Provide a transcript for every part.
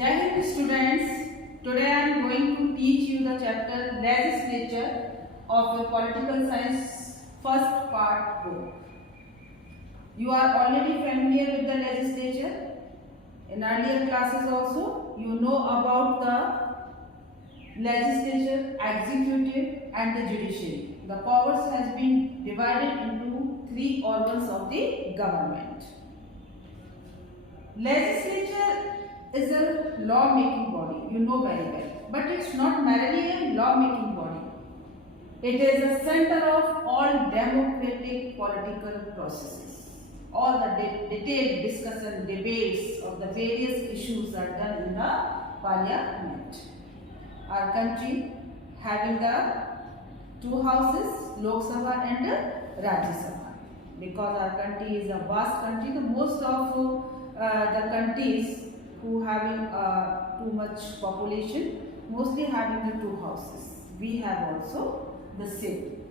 Jai Hind students, today I am going to teach you the chapter Legislature of your Political Science first part book. You are already familiar with the legislature. In earlier classes also, you know about the legislature, executive and the judiciary. The powers has been divided into three organs of the government. Legislature is a law-making body, you know very well. But it's not merely a law-making body. It is a center of all democratic political processes. All the detailed discussion, debates of the various issues are done in the parliament. Our country having the two houses, Lok Sabha and Rajya Sabha. Because our country is a vast country, the most of the countries who having too much population, mostly having the two houses. We have also the same.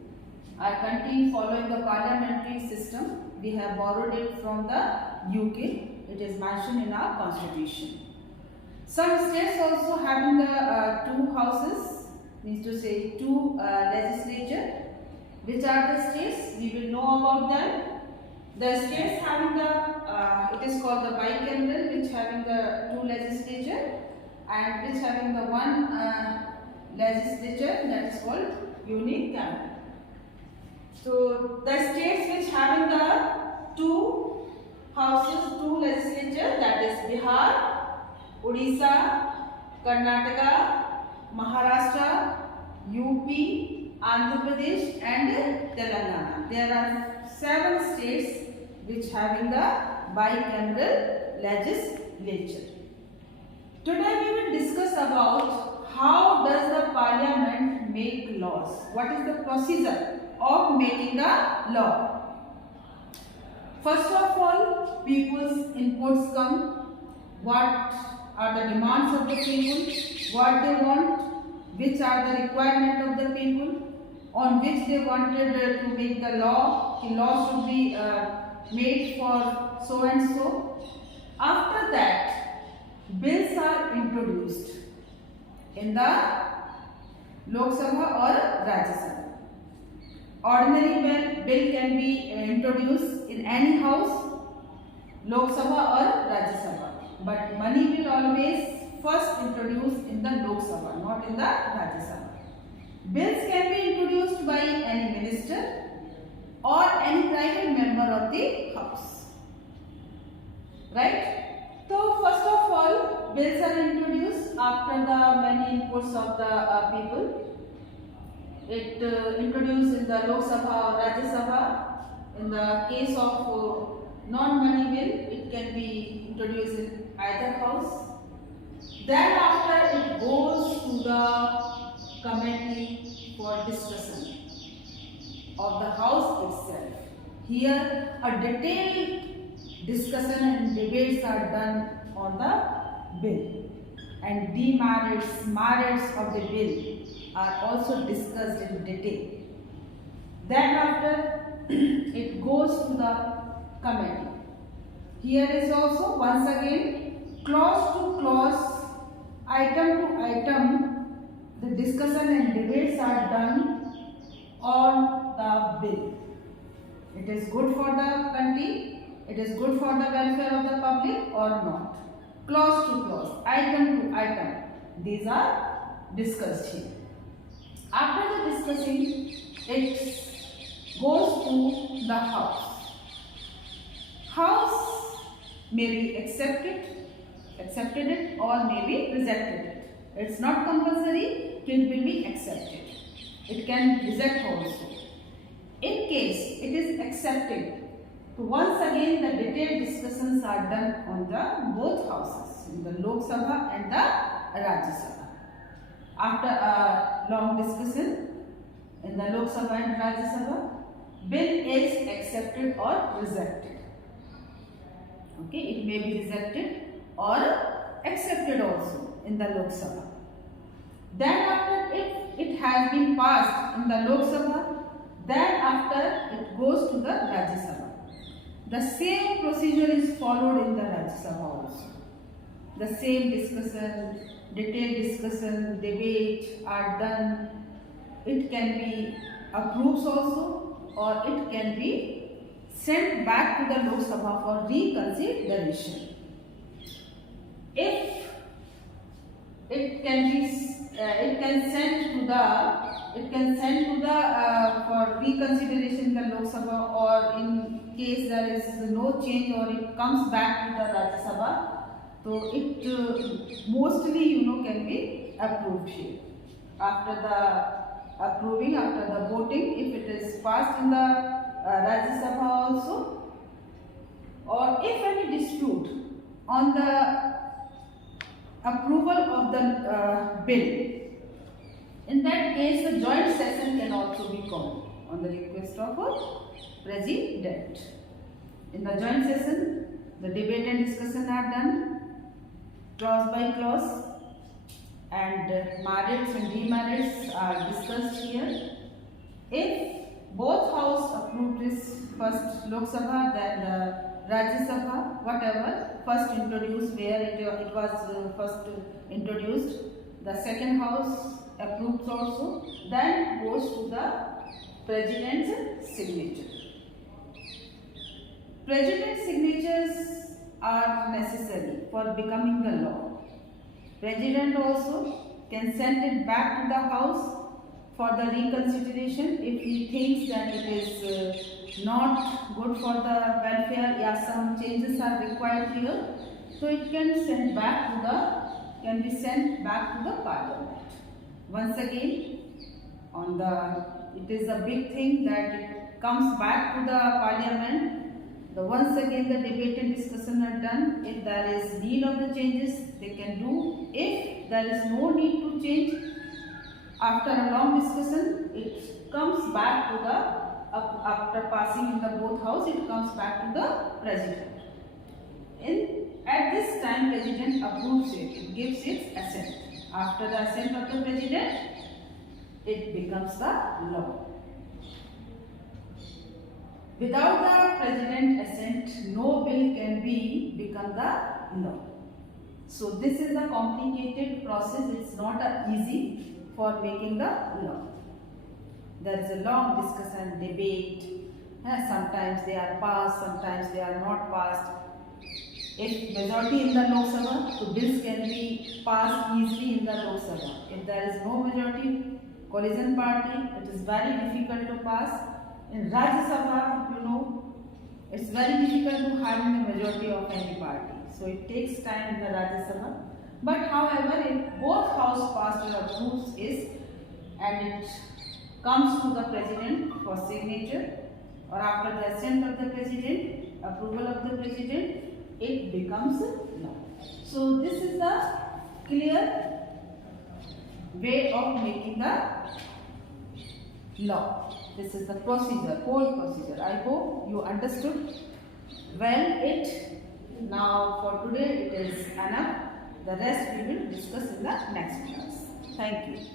Our country following the parliamentary system, we have borrowed it from the UK. It is mentioned in our constitution. Some states also having the two houses, means to say two legislature. Which are the states? We will know about them. The states having the, it is called the bicameral, which having the two legislature, and which having the one legislature, that is called unicameral. So the states which having the two houses, two legislature, that is Bihar, Odisha, Karnataka, Maharashtra, UP, Andhra Pradesh and Telangana. There are 7 states which having the bicameral legislature. Today we will discuss about how does the parliament make laws. What is the procedure of making a law? First of all, people's inputs come. What are the demands of the people? What they want? Which are the requirements of the people? On which they wanted to make the law. The law should be made for so and so. After that, bills are introduced in the Lok Sabha or Rajya Sabha. Ordinary bill can be introduced in any house, Lok Sabha or Rajya Sabha. But money will always first introduced in the Lok Sabha, not in the Rajya Sabha. Bills can be introduced by any minister or any private member of the house. Right? So first of all, bills are introduced after the many inputs of the people. It introduced in the Lok Sabha or Rajya Sabha. In the case of non-money bill, it can be introduced in either house. Then after it goes to the committee for discussion of the house itself. Here a detailed discussion and debates are done on the bill, and demerits, merits of the bill are also discussed in detail. Then after it goes to the committee. Here is also once again clause to clause, item to item, the discussion and debates are done on the bill. It is good for the country, it is good for the welfare of the public or not. Clause to clause, item to item, these are discussed here. After the discussing, it goes to the house. House may be accepted it or may be rejected it. It's not compulsory, it will be accepted. It can reject also. In case it is accepted, so once again the detailed discussions are done on the both houses, in the Lok Sabha and the Rajya Sabha. After a long discussion in the Lok Sabha and Rajya Sabha, bill is accepted or rejected. Okay, it may be rejected or accepted also in the Lok Sabha. Then after it has been passed in the Lok Sabha, then after it goes to the Rajya Sabha. The same procedure is followed in the Rajya Sabha also. the same discussion, detailed discussion, debate are done. It can be approved also, or it can be sent back to the Lok Sabha for reconsideration. If it can send to the for reconsideration the Lok Sabha, or in case there is no change or it comes back to the Rajya Sabha, so it mostly can be approved here. After the voting, if it is passed in the Rajya Sabha also, or if any dispute on the approval of the bill, in that case the joint session can also be called on the request of a president. In the joint session, the debate and discussion are done clause by clause, and merits and demerits are discussed here. If both house approved this first Lok Sabha, then the Rajya Sabha, whatever first introduced, where it was first introduced, the second house approves also, then goes to the President's signature. President's signatures are necessary for becoming the law. President also can send it back to the House for the reconsideration if he thinks that it is not good for the welfare, yeah, some changes are required here. So it can be sent back to the Parliament. Once again, it is a big thing that it comes back to the Parliament. Once again the debate and discussion are done. If there is need of the changes, they can do. If there is no need to change, after a long discussion, it comes back to after passing in the both house, it comes back to the President. At this time, President approves it. It gives its assent. After the assent of the President, it becomes the law. Without the President assent, no bill can become the law. So this is a complicated process. It's not easy for making the law. There is a long discussion, debate. Sometimes they are passed, sometimes they are not passed. If majority in the Lok Sabha, so bills can be passed easily in the Lok Sabha. If there is no majority, coalition party, it is very difficult to pass. In Rajya Sabha, it's very difficult to have the majority of any party. So it takes time in the Rajya Sabha. But however, if both house passed or approves it, and it comes to the President for signature, or after the assent of the President, approval of the President, it becomes law. So this is the clear way of making the law. This is the procedure, whole procedure. I hope you understood well it. Now for today it is enough. The rest we will discuss in the next class. Thank you.